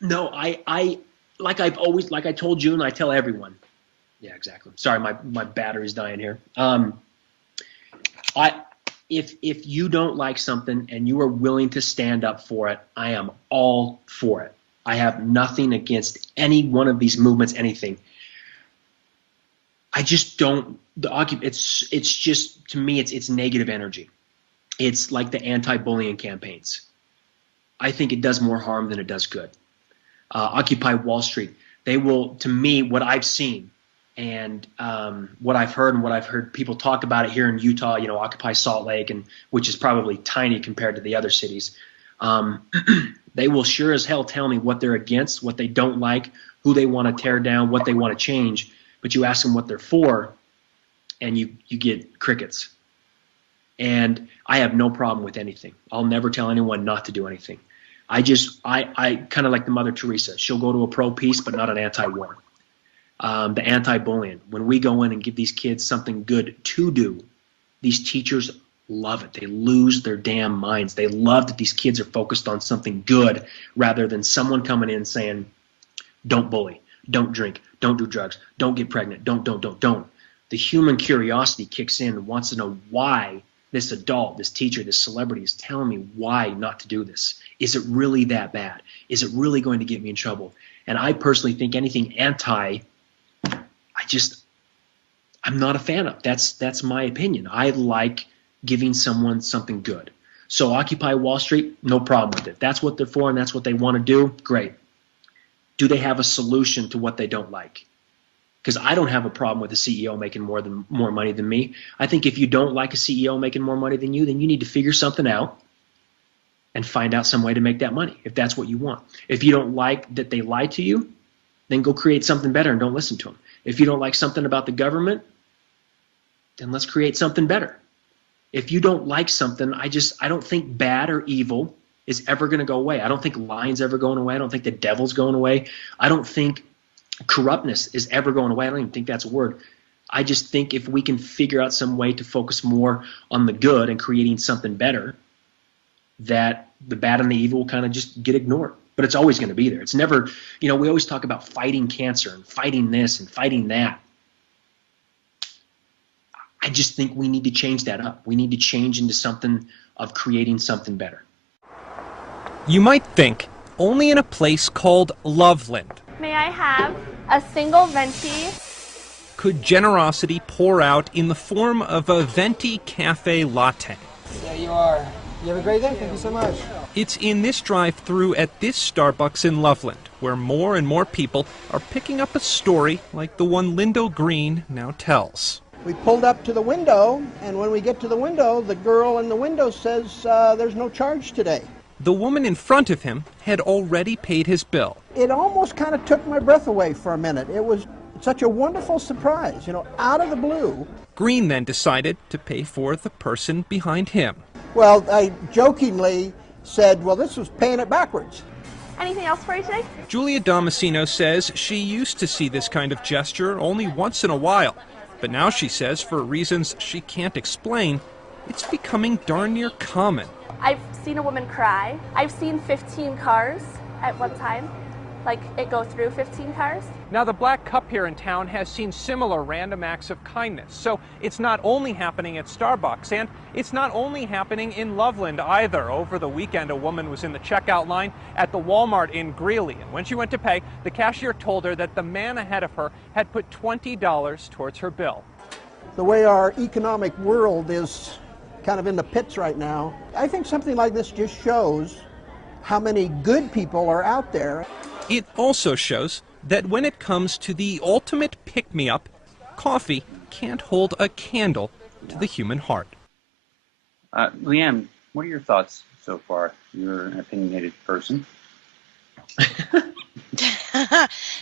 No, like I told you and I tell everyone. Yeah, exactly. Sorry, my battery's dying here. I if you don't like something and you are willing to stand up for it, I am all for it. I have nothing against any one of these movements, anything. I just don't it's just, to me, it's negative energy. It's like the anti-bullying campaigns. I think it does more harm than it does good. Occupy Wall Street. They will, to me, what I've seen and what I've heard and what I've heard people talk about it here in Utah, Occupy Salt Lake, and which is probably tiny compared to the other cities. They will sure as hell tell me what they're against, what they don't like, who they want to tear down, what they want to change. But you ask them what they're for, and you get crickets. And I have no problem with anything. I'll never tell anyone not to do anything. I kind of like the Mother Teresa. She'll go to a pro-peace, but not an anti-war. The anti-bullying. When we go in and give these kids something good to do, these teachers love it. They lose their damn minds. They love that these kids are focused on something good rather than someone coming in saying, don't bully, don't drink, don't do drugs, don't get pregnant, don't. The human curiosity kicks in and wants to know why this adult, this teacher, this celebrity is telling me why not to do this. Is it really that bad? Is it really going to get me in trouble? And I personally think anything anti, I'm not a fan of. That's my opinion. I like giving someone something good. So Occupy Wall Street, no problem with it. That's what they're for and that's what they want to do. Great. Do they have a solution to what they don't like? Because I don't have a problem with a CEO making more money than me. I think if you don't like a CEO making more money than you, then you need to figure something out and find out some way to make that money if that's what you want. If you don't like that they lie to you, then go create something better and don't listen to them. If you don't like something about the government, then let's create something better. If you don't like something, I don't think bad or evil is ever going to go away. I don't think lying's ever going away. I don't think the devil's going away. I don't think corruptness is ever going away. I don't even think that's a word. I just think if we can figure out some way to focus more on the good and creating something better, that the bad and the evil will kind of just get ignored. But it's always going to be there. It's never, we always talk about fighting cancer and fighting this and fighting that. I just think we need to change that up. We need to change into something of creating something better. You might think, only in a place called Loveland May I have a single venti? could generosity pour out in the form of a venti cafe latte. There you are. You have a great day. Thank you so much. It's in this drive-thru at this Starbucks in Loveland, where more and more people are picking up a story like the one Lindo Green now tells. We pulled up to the window, and when we get to the window, the girl in the window says, there's no charge today. The woman in front of him had already paid his bill. It almost kind of took my breath away for a minute. It was such a wonderful surprise, out of the blue. Green then decided to pay for the person behind him. Well, I jokingly said, well, this was paying it backwards. Anything else for you today? Julia Damasino says she used to see this kind of gesture only once in a while. But now she says, for reasons she can't explain, it's becoming darn near common. I've seen a woman cry. I've seen 15 cars at one time, like it go through 15 cars. Now the Black Cup here in town has seen similar random acts of kindness. So it's not only happening at Starbucks, and it's not only happening in Loveland either. Over the weekend, a woman was in the checkout line at the Walmart in Greeley, and when she went to pay, the cashier told her that the man ahead of her had put $20 towards her bill. The way our economic world is kind of in the pits right now, I think something like this just shows how many good people are out there. It also shows that when it comes to the ultimate pick-me-up, coffee can't hold a candle to the human heart. Leanne, what are your thoughts so far? You're an opinionated person.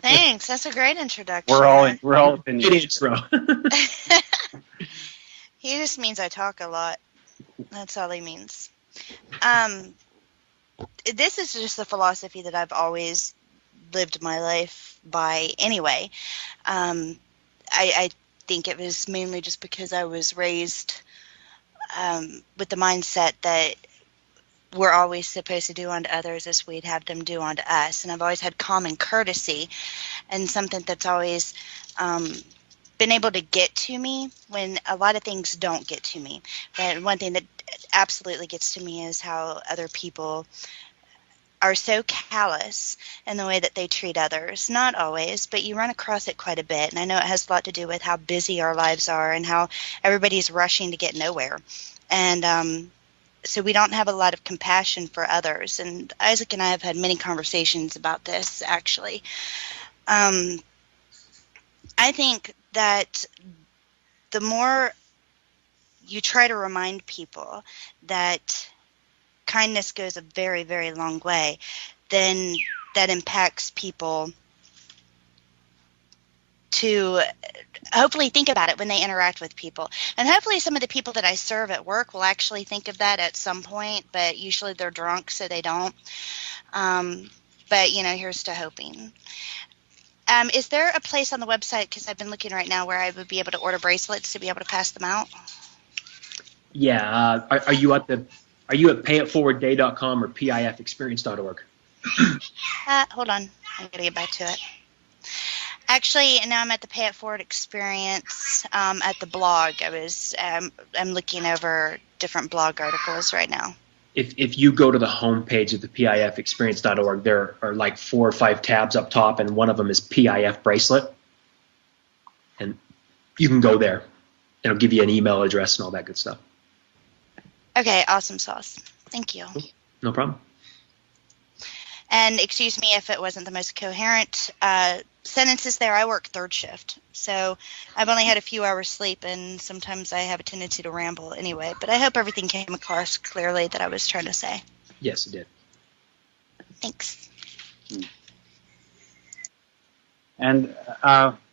Thanks. That's a great introduction. We're all opinionated. He just means I talk a lot. That's all he means. This is just the philosophy that I've always lived my life by anyway. I think it was mainly just because I was raised with the mindset that we're always supposed to do unto others as we'd have them do unto us. And I've always had common courtesy, and something that's always been able to get to me when a lot of things don't get to me. But one thing that absolutely gets to me is how other people are so callous in the way that they treat others. Not always, but you run across it quite a bit. And I know it has a lot to do with how busy our lives are and how everybody's rushing to get nowhere. And so we don't have a lot of compassion for others. And Isaac and I have had many conversations about this, actually. I think that the more you try to remind people that kindness goes a very, very long way, then that impacts people to hopefully think about it when they interact with people. And hopefully some of the people that I serve at work will actually think of that at some point, but usually they're drunk, so they don't. But, you know, here's to hoping. Is there a place on the website, because I've been looking right now, where I would be able to order bracelets to be able to pass them out? Yeah. Are you at payitforwardday.com or pifexperience.org? Hold on. I got to get back to it. Actually, now I'm at the Pay It Forward Experience at the blog. I'm looking over different blog articles right now. If you go to the homepage of the pifexperience.org, there are like 4 or 5 tabs up top, and one of them is PIF bracelet. And you can go there. It'll give you an email address and all that good stuff. Okay, awesome sauce. Thank you. No problem. And excuse me if it wasn't the most coherent sentences there. I work third shift, so I've only had a few hours sleep, and sometimes I have a tendency to ramble anyway. But I hope everything came across clearly that I was trying to say. Yes, it did. Thanks. And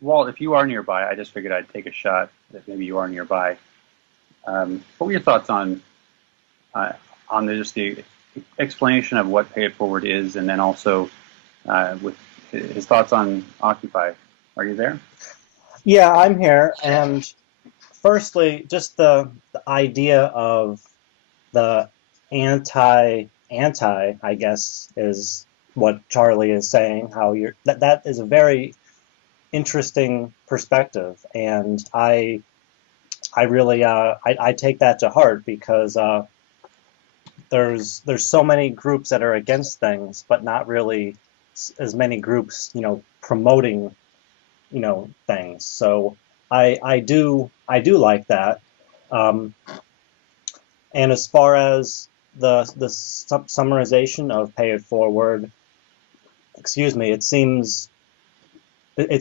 Walt, if you are nearby, I just figured I'd take a shot that maybe you are nearby. What were your thoughts on just the explanation of what Pay It Forward is, and then also with his thoughts on Occupy? Are you there? Yeah, I'm here. And firstly, just the idea of the anti, I guess, is what Charley is saying. How that is a very interesting perspective, and I really I take that to heart, because there's so many groups that are against things, but not really as many groups, promoting, things. So I do like that. And as far as the summarization of Pay It Forward, it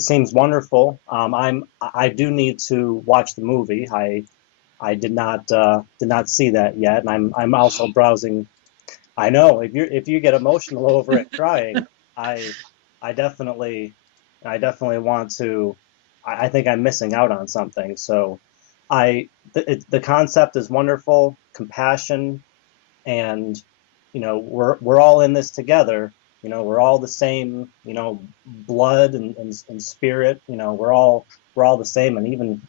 seems wonderful. I do need to watch the movie. I did not see that yet, and I'm also browsing. I know if you get emotional over it crying, I definitely want to. I think I'm missing out on something. So the concept is wonderful, compassion, and we're all in this together. We're all the same. Blood and spirit. We're all the same, and even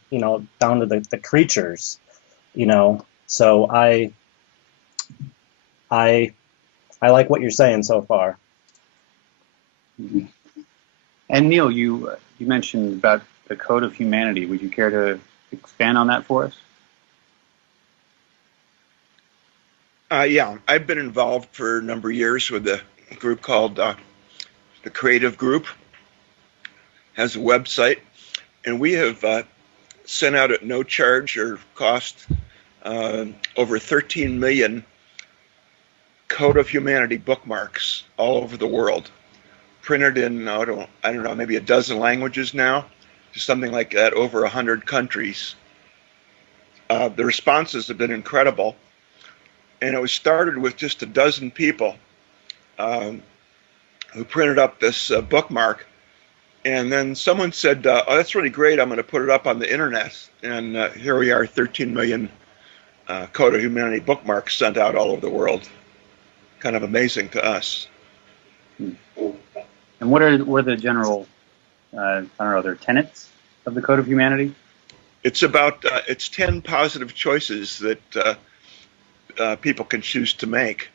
down to the creatures. So I like what you're saying so far. Mm-hmm. And Neil, you mentioned about the Code of Humanity. Would you care to expand on that for us? Yeah, I've been involved for a number of years with a group called the Creative Group. It has a website, and we have sent out at no charge or cost over 13 million Code of Humanity bookmarks all over the world, printed in I don't know, maybe a dozen languages now, something like that, over 100 countries. The responses have been incredible, and it was started with just a dozen people who printed up this bookmark, and then someone said, "Oh, that's really great. I'm going to put it up on the internet." And here we are, 13 million Code of Humanity bookmarks sent out all over the world. Kind of amazing to us. And what are the general, their tenets of the Code of Humanity? It's about it's 10 positive choices that people can choose to make.